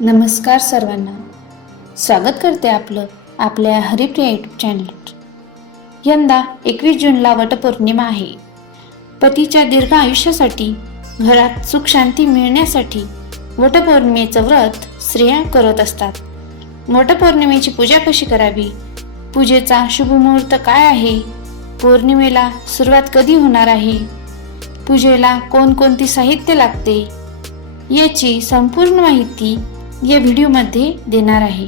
नमस्कार सर्वांना. स्वागत करते आपलं आपल्या हरिप्रिया यूट्यूब चॅनलवर यंदा एकवीस जूनला वटपौर्णिमा आहे. पतीच्या दीर्घ आयुष्यासाठी घरात सुख शांती मिळण्यासाठी वटपौर्णिमेचं व्रत स्त्रिया करत असतात. वटपौर्णिमेची पूजा कशी करावी? पूजेचा शुभ मुहूर्त काय आहे? पौर्णिमेला सुरुवात कधी होणार आहे? पूजेला कोणकोणती साहित्य लागते? याची संपूर्ण माहिती या व्हिडिओमध्ये देणार आहे.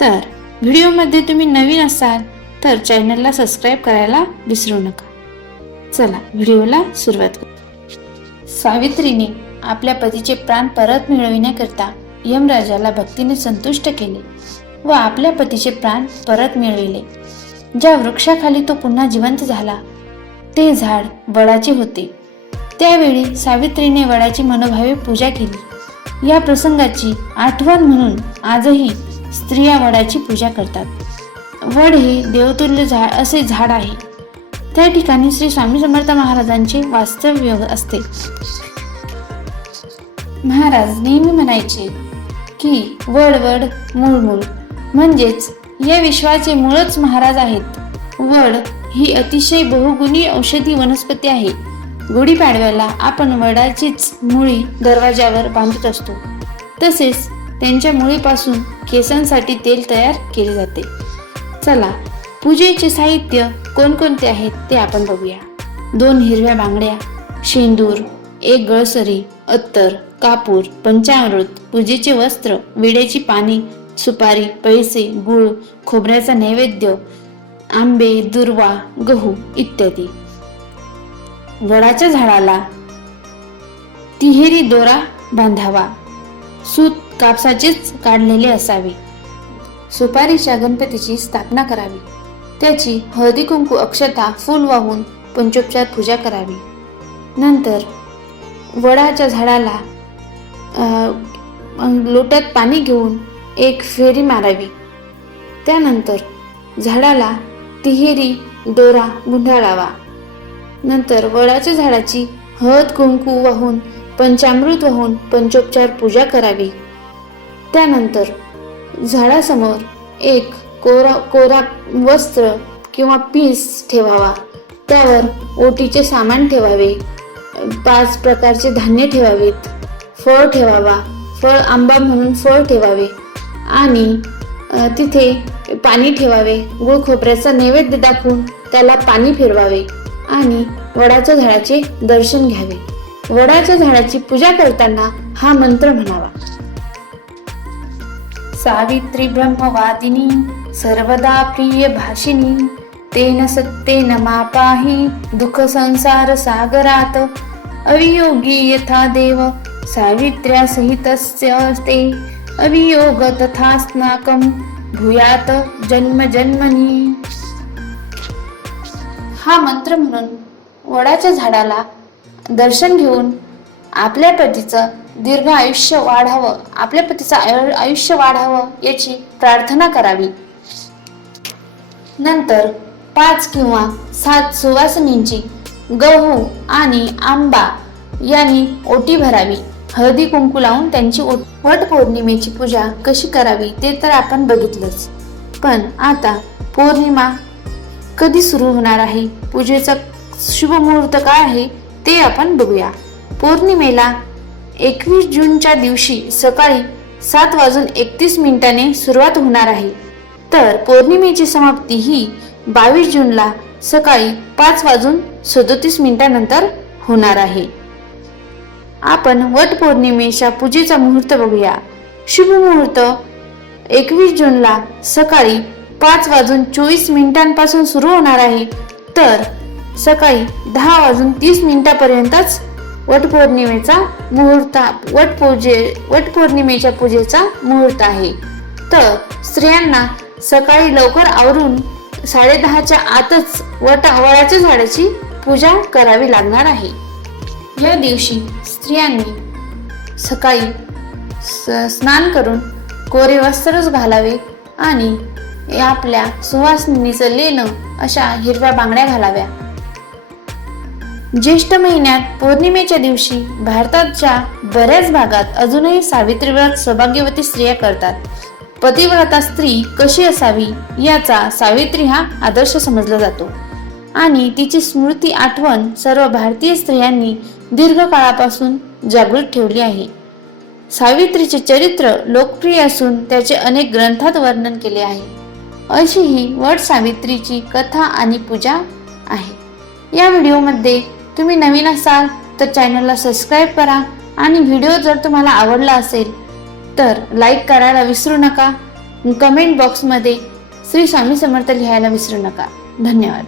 तर व्हिडिओमध्ये तुम्ही नवीन असाल तर चॅनलला सबस्क्राईब करायला विसरू नका. चला व्हिडिओला सुरुवात करू. सावित्रीने आपल्या पतीचे प्राण परत मिळविण्याकरता यमराजाला भक्तीने संतुष्ट केले व आपल्या पतीचे प्राण परत मिळविले. ज्या वृक्षाखाली तो पुन्हा जिवंत झाला ते झाड वडाचे होते. त्यावेळी सावित्रीने वडाची मनोभावे पूजा केली. या प्रसंगाची आठवण म्हणून आजही स्त्रिया वडाची पूजा करतात. वड हे देवतुल्य झाड असे झाड आहे. त्या ठिकाणी श्री स्वामी समर्थ महाराजांचे वास्तव्य असते. महाराज नेहमी म्हणायचे की वड वड मूळ मूळ. म्हणजेच या विश्वाचे मूळच महाराज आहेत. वड ही अतिशय बहुगुणी औषधी वनस्पती आहे. गुढीपाडव्याला आपण वडाचीच मुळी दरवाजावर बांधत असतो. तसेच त्यांच्या मुळीपासून केसांसाठी तेल तयार केले जाते. चला पूजेचे साहित्य कोणकोणते आहेत ते आपण बघूया. दोन हिरव्या बांगड्या शेंदूर एक गळसरी अत्तर कापूर पंचामृत पूजेचे वस्त्र विड्याची पाने सुपारी पैसे गुळ खोबऱ्याचा नैवेद्य आंबे दुर्वा गहू इत्यादी. वडाच्या झाडाला. तिहेरी दोरा बांधावा. सूत कापसाचेच काढलेले असावे. सुपारीच्या गणपतीची स्थापना करावी. त्याची हळदी कुंकू अक्षता फूल वाहून पंचोपचार पूजा करावी. नंतर वडाच्या झाडाला लोट्यात पाणी घेऊन एक फेरी मारावी. त्यानंतर झाडाला तिहेरी दोरा गुंडाळावा. नंतर वडाच्या झाडाची हळद कुंकू वाहून पंचामृत वाहून पंचोपचार पूजा करावी. त्यानंतर झाडासमोर एक कोरा कोरा वस्त्र किंवा पीस ठेवावा. त्यावर ओटीचे सामान ठेवावे. पाच प्रकारचे धान्य ठेवावेत. फळ ठेवावा. फळ आंबा म्हणून फळ ठेवावे. आणि तिथे पाणी ठेवावे. गुळ खोबऱ्याचा नैवेद्य दाखवून त्याला पाणी फिरवावे. आणि वडाच्या झाडाचे दर्शन घ्यावे. वडाच्या झाडाची पूजा करताना हा मंत्र म्हणावा. सावित्री ब्रह्मवादिनी सर्वदा प्रिय भाषिनी तेन सत्तेन मापाही दुःख संसार सागरात. अवियोगी यथा देव सावित्र्या सहितस्य ते अवियोग तथास्नाकं भूयात जन्म जन्मनी. हा मंत्र म्हणून वडाच्या झाडाला दर्शन घेऊन आपल्या पतीचं दीर्घ आयुष्य वाढावं आपल्या पतीचं आयु- आयुष्य वाढावं याची प्रार्थना करावी. नंतर पाच किंवा सात सुवासिनींची गहू आणि आंबा यांनी ओटी भरावी. हळदी कुंकू लावून त्यांची वट पौर्णिमेची पूजा कशी करावी ते तर आपण बघितलंच. पण आता पौर्णिमा कधी सुरू होणार आहे? पूजेचा शुभ मुहूर्त काय आहे? ते आपण बघूया. पौर्णिमेला एकवीस जूनच्या दिवशी सकाळी सात वाजून एकतीस मिनिटाने सुरुवात होणार आहे. तर पौर्णिमेची समाप्ती ही बावीस जूनला सकाळी पाच वाजून सदोतीस मिनिटानंतर होणार आहे. आपण वट पौर्णिमेच्या पूजेचा मुहूर्त बघूया. शुभ मुहूर्त एकवीस जूनला सकाळी पाच वाजून चोवीस मिनिटांपासून सुरू होणार आहे. तर सकाळी दहा वाजून तीस मिनिटापर्यंतच वटपौर्णिमेचा मुहूर्त वटपूजे वटपौर्णिमेच्या पूजेचा मुहूर्त आहे. तर स्त्रियांना सकाळी लवकर आवरून साडेदहाच्या आतच वट वळाच्या झाडाची पूजा करावी लागणार आहे. या दिवशी स्त्रियांनी सकाळी स- स्नान करून कोरे वस्त्रच घालावे आणि आपल्या सुवासिनीचं लेणं अशा हिरव्या बांगड्या घालाव्या. ज्येष्ठ महिन्यात पौर्णिमेच्या दिवशी भारताच्या बऱ्याच भागात अजूनही सावित्री व्रत सौभाग्यवती स्त्रिया करतात. पतिव्रता स्त्री कशी असावी याचा सावित्री हा आदर्श समजला जातो. आणि तिची स्मृती आठवण सर्व भारतीय स्त्रियांनी दीर्घकाळापासून जागृत ठेवली आहे. सावित्रीचे चरित्र लोकप्रिय असून त्याचे अनेक ग्रंथात वर्णन केले आहे. अशी ही वट सावित्रीची कथा आणि पूजा आहे. या व्हिडिओमध्ये तुम्ही नवीन असाल तर चॅनलला सबस्क्राईब करा आणि व्हिडिओ जर तुम्हाला आवडला असेल तर लाईक करायला विसरू नका. कमेंट बॉक्समध्ये श्री स्वामी समर्थ लिहायला विसरू नका. धन्यवाद.